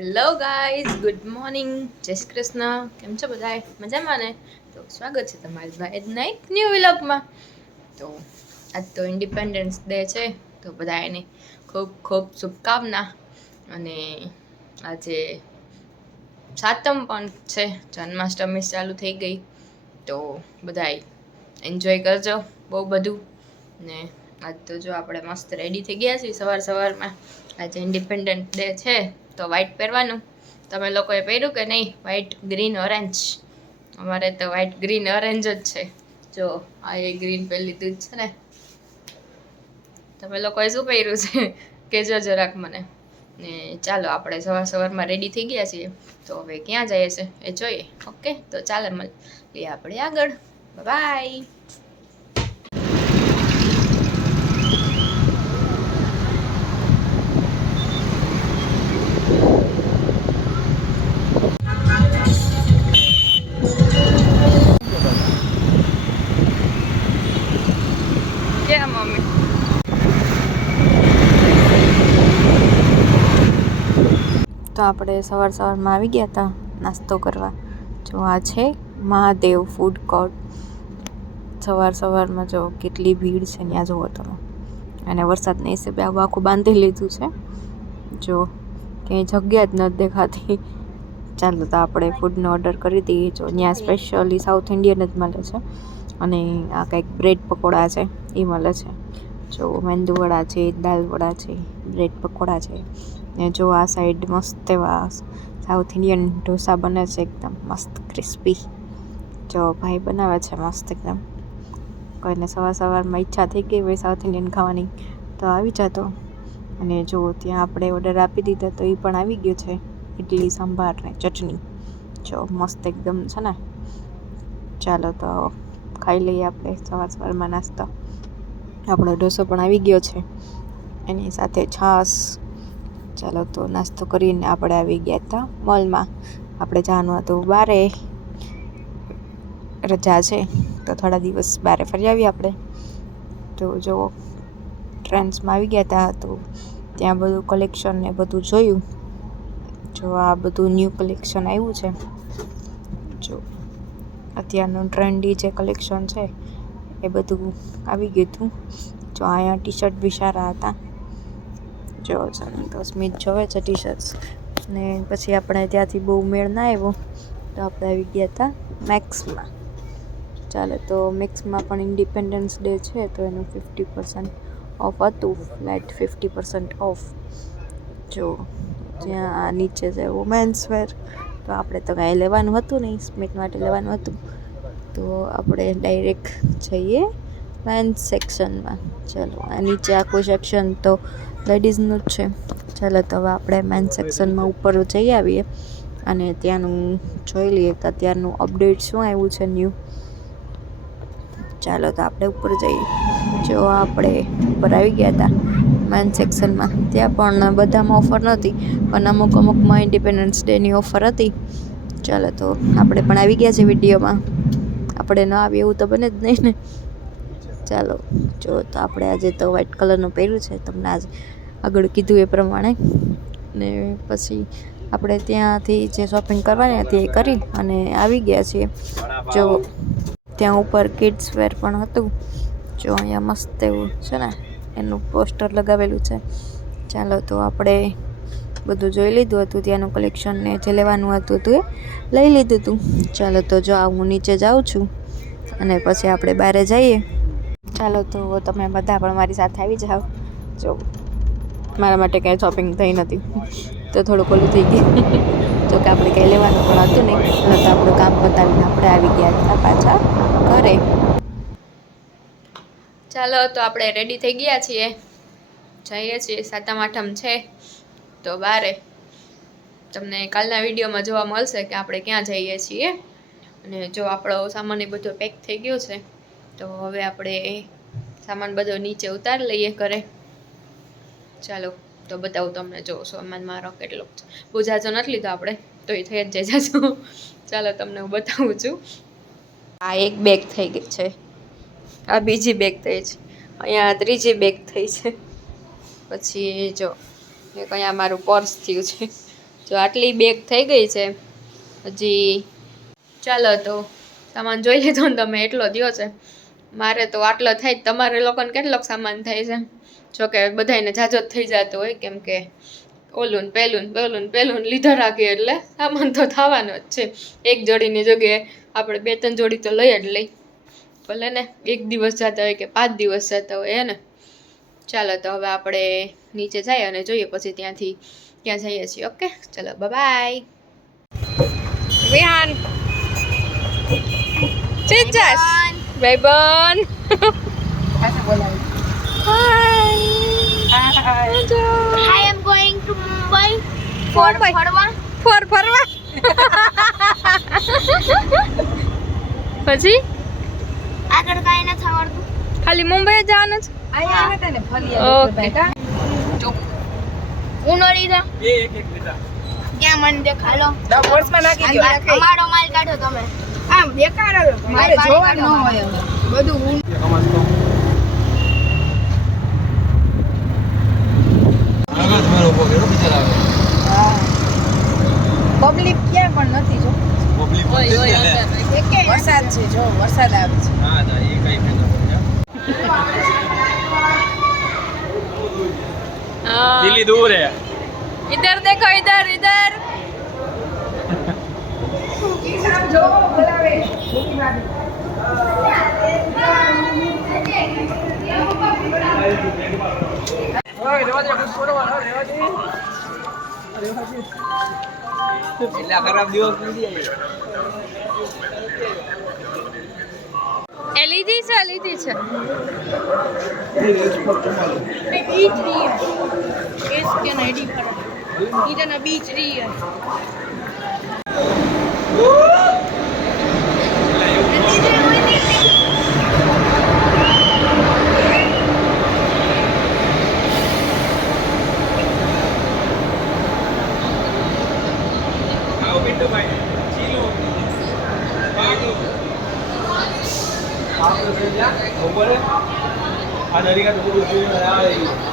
Hello guys, good morning, જય શ્રી કૃષ્ણ. કેમ છો બધા? મજામાં ને? તો સ્વાગત છે તમારી આજના એક ન્યૂ વ્લોગમાં. તો આજ તો ઇન્ડિપેન્ડન્સ ડે છે, તો બધા એને ખૂબ ખૂબ શુભકામના. અને આજે સાતમ પણ છે, જન્માષ્ટમી ચાલુ થઈ ગઈ, તો બધાય એન્જોય કરજો બહુ બધું. ને આજ તો જો આપણે મસ્ત રેડી થઈ ગયા છીએ સવારમાં. આજે ઇન્ડિપેન્ડન્સ ડે છે તો વ્હાઈટ પહેરવાનું. તમે લોકોએ પહેર્યું કે નહીં? White, green, orange. અમારે તો વ્હાઈટ, ગ્રીન, ઓરેન્જ જ છે. જો આ એ ગ્રીન પહેરી લીધું જ છે ને. તમે લોકોએ શું પહેર્યું છે કહેજો જરાક મને. ને ચાલો, આપણે સવારમાં રેડી થઈ ગયા છીએ, તો હવે ક્યાં જઈએ છે એ જોઈએ. ઓકે, તો ચાલો મળીએ આપણે આગળ. બાય. ક્યાં મમ્મી? તો આપણે સવારમાં આવી ગયા હતા નાસ્તો કરવા. જો આ છે મહાદેવ ફૂડ કોર્ટ. સવારમાં જો કેટલી ભીડ છે ત્યાં જુઓ તમે. અને વરસાદના હિસાબે આખું બાંધી લીધું છે. જો ક્યાંય જગ્યા જ નથી દેખાતી. ચાલો તો આપણે ફૂડનો ઓર્ડર કરી દઈએ. જો ત્યાં સ્પેશિયલી સાઉથ ઇન્ડિયન જ મળે છે. અને આ કંઈક બ્રેડ પકોડા છે એ મળે છે. જો મેંદુવડા છે, દાલ વડા છે, બ્રેડ પકોડા છે. ને જો આ સાઈડ મસ્ત એવા સાઉથ ઇન્ડિયન ઢોસા બને છે, એકદમ મસ્ત ક્રિસ્પી. જો ભાઈ બનાવે છે મસ્ત એકદમ. કોઈને સવારમાં ઈચ્છા થઈ ગઈ હોય સાઉથ ઇન્ડિયન ખાવાની તો આવી જતો. અને જો ત્યાં આપણે ઓર્ડર આપી દીધો તો એ પણ આવી ગયો છે. ઇડલી સંભાર ને ચટણી. જો મસ્ત એકદમ છે ને. ચાલો તો ખાઈ લઈએ આપણે સવારમાં નાસ્તો. આપણો ઢોસો પણ આવી ગયો છે, એની સાથે છાશ. ચાલો તો નાસ્તો કરીને આપણે આવી ગયા હતા મોલમાં. આપણે જવાનું હતું બારે, રજા છે તો થોડા દિવસ બારે ફરી આવીએ આપણે. તો જો ટ્રેન્ડ્સમાં આવી ગયા હતા, તો ત્યાં બધું કલેક્શન ને બધું જોયું. જો આ બધું ન્યૂ કલેક્શન આવ્યું છે. જો અત્યારનું ટ્રેન્ડી જે કલેક્શન છે એ બધું આવી ગયું હતું. જો અહીંયા ટી શર્ટ બી સારા હતા. જો તો સ્મિત જોવે છે ટી શર્ટ્સ. ને પછી આપણે ત્યાંથી બહુ મેળ ના આવ્યો તો આપણે આવી ગયા હતા મેક્સમાં. ચાલો તો મેક્સમાં પણ ઇન્ડિપેન્ડન્સ ડે છે તો એનું 50% ઓફ હતું, ફ્લેટ 50% ઓફ. જો ત્યાં આ નીચે છે વુમેન્સ વેર. તો આપણે તો કાંઈ લેવાનું હતું નહીં, સ્મિત માટે લેવાનું હતું, તો આપણે ડાયરેક્ટ જઈએ મેન્સ સેક્શનમાં. ચાલો આ નીચે આખું સેક્શન તો લેડીઝનું જ છે. ચાલો તો હવે આપણે મેન્સ સેક્શનમાં ઉપર જઈ આવીએ અને ત્યાંનું જોઈ લઈએ કે અત્યારનું અપડેટ શું આવ્યું છે ન્યૂ. ચાલો તો આપણે ઉપર જઈએ. જો આપણે ઉપર આવી ગયા હતા મેન્સ સેક્શનમાં. ત્યાં પણ બધામાં ઓફર નહોતી, પણ અમુકમાં ઇન્ડિપેન્ડન્સ ડેની ઓફર હતી. ચાલો તો આપણે પણ આવી ગયા છે વિડીયોમાં. આપણે ન આવીએ એવું તો બને જ નહીં ને. ચાલો જો તો આપણે આજે તો વ્હાઈટ કલરનું પહેર્યું છે, તમને આજે આગળ કીધું એ પ્રમાણે. ને પછી આપણે ત્યાંથી જે શોપિંગ કરવાની હતી એ કરી અને આવી ગયા છીએ. જો ત્યાં ઉપર કિડ્સ વેર પણ હતું. જો અહીંયા મસ્ત એવું છે ને એનું પોસ્ટર લગાવેલું છે. ચાલો તો આપણે બધું જોઈ લીધું હતું ત્યાંનું કલેક્શન ને જે લેવાનું હતું એ લઈ લીધું હતું. ચાલો તો જો હું નીચે જાઉં છું અને પછી આપણે બહાર જઈએ. ચાલો તો તમે બધા પણ મારી સાથે આવી જાઓ. જો મારા માટે કાંઈ શોપિંગ થઈ નથી તો થોડુંક ઓલું થઈ ગયું. જો કે આપણે કંઈ લેવાનું પણ હતું નહીં, એટલે તો આપણું કામ પતાવીને આપણે આવી ગયા હતા પાછા ઘરે. ચાલો તો આપણે રેડી થઈ ગયા છીએ, જઈએ છીએ. સાતમ આઠમ છે તો બારે તમને કાલના વિડીયોમાં જોવા મળશે કે આપણે ક્યાં જઈએ છીએ. અને જો આપણો સામાન એ બધો પેક થઈ ગયો છે, તો હવે આપણે સામાન બધો નીચે ઉતારી લઈએ ઘરે. ચાલો તો બતાવું તમને. જો સામાન મારો કેટલો છે, બહુ ઝાઝો નથી લીધો આપણે, તો એ થઈ જ જાય ઝાઝો. ચાલો તમને હું બતાવું છું. આ એક બેગ થઈ ગઈ છે, આ બીજી બેગ થઈ છે, અહીંયા ત્રીજી બેગ થઈ છે. પછી જો એક અહીંયા મારું પર્સ થયું છે. જો આટલી બેગ થઈ ગઈ છે હજી. ચાલો તો સામાન જોઈ લીધો ને તમે, એટલો થયો છે. મારે તો આટલો થાય જ, તમારે લોકોને કેટલોક સામાન થાય છે? જોકે બધાને જાજો જ થઈ જતો હોય, કેમ કે ઓલું ને પેલું લીધા રાખીએ એટલે સામાન તો થવાનો જ છે. એક જોડીની જગ્યાએ આપણે 2-3 જોડી તો લઈ જ લઈ, ભલે ને 1 દિવસ જતા હોય કે 5 દિવસ જતા હોય હે ને. ચાલો તો હવે આપણે નીચે જઈએ અને જોઈએ પછી ત્યાંથી ક્યાં જઈએ છીએ. ઓકે ચલો બાય. વિહાન ચીચાસ ભાઈબન I am going to Mumbai for ફરવા. પછી આગળ કાંઈ નથી આવડતું. ખાલી મુંબઈ જવાનું છે. અહીંયા હતા ને ફરી ઉનો લીધા એક લીધા. ક્યાં મને દેખાડો બોર્ડમાં નાખી દો. અમારો માલ કાઢો તમે. આમ દેખાડો મારે જોવા ન હોય બધું. પબ્લિક ક્યાં પણ નથી જો. વરસાદ છે જો, વરસાદ આવે છે. હા એ કઈ दिल्ली दूर है. इधर देखो, इधर इधर જો બોલાવે खराब दिवस नहीं લીધી છે बीच रही है इसके आईडी पर इधर ना बीच रही है. आज का तो